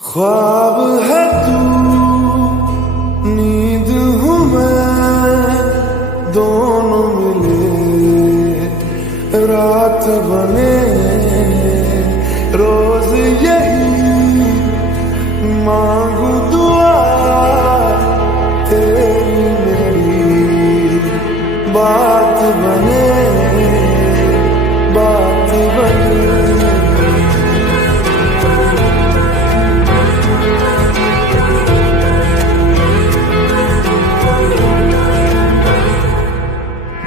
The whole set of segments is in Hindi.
ख्वाब है तू, नींद हूँ मैं, दोनों मिले रात बने, रोज यही मांगू दुआ तेरी मेरी बात बने, बात बने।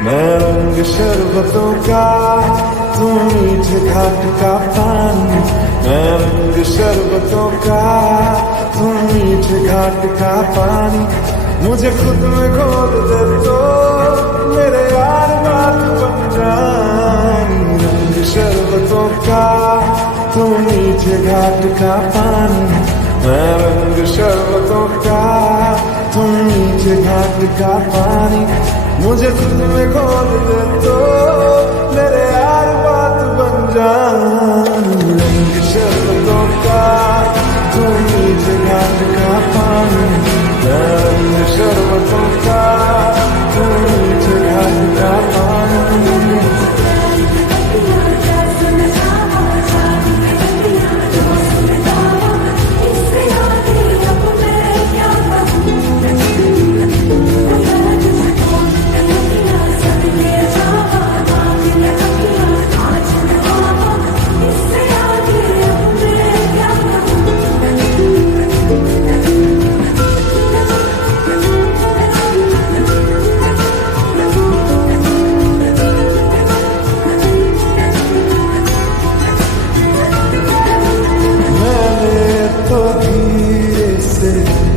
मैं रंग शरबतों का, तू मीठे घाट का पानी। मैं रंग शरबतों का, तू मीठे घाट का पानी। मुझे खुद में खोल दे तो मेरे यार बात बन जानी। रंग शरबतों का, तू मीठे घाट का पानी। मैं रंग शरबतों का, तू मीठे घाट का पानी। मुझे खुद में खोल दे तो मेरे यार बात बन जानी। रंग शरबतों का, तू मीठे घाट का पानी। रंग शरबतों का, तू मीठे घाट का पानी।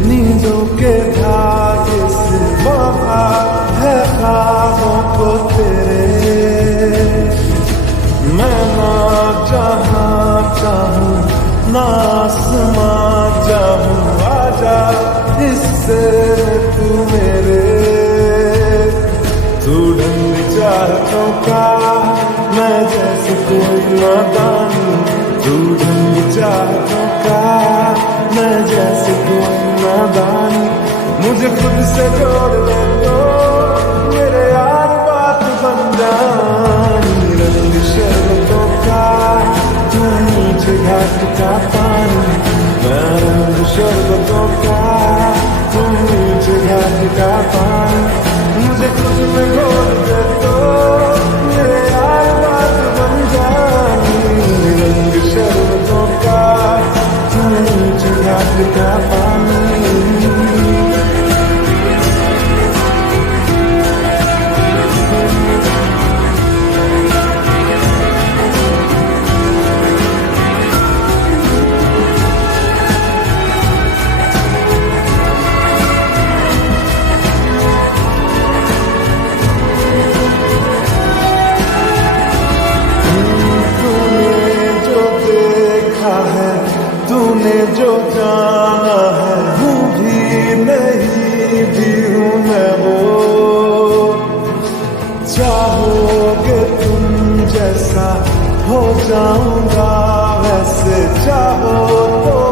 नींदों के धागे से बांधा है ख्वाबों को तेरे। मैं ना जहाँ चाहूँ, ना आसमां चाहूँ, आजा हिस्से तू मेरे। तू ढंग चाहतों का, मैं जैसे कोई नादानी। तू ढंग चाहतों का, मैं जैसे कोई नादानी। मुझे खुद से जोड़ ले तो मेरे यार बात बन जानी। रंग शरबतों का, तू मीठे घाट का पानी। मैं रंग शरबतों का, तू मीठे घाट का पानी। मुझे खुद में जोड़ ले तो मेरे यार बात बन जानी। रंग शरबतों का, तू मीठे घाट का पानी। तूने जो जाना है, हूँ भी नहीं भी हूँ मैं वो। चाहोगे तुम जैसा हो जाऊंगा वैसे, चाहो तो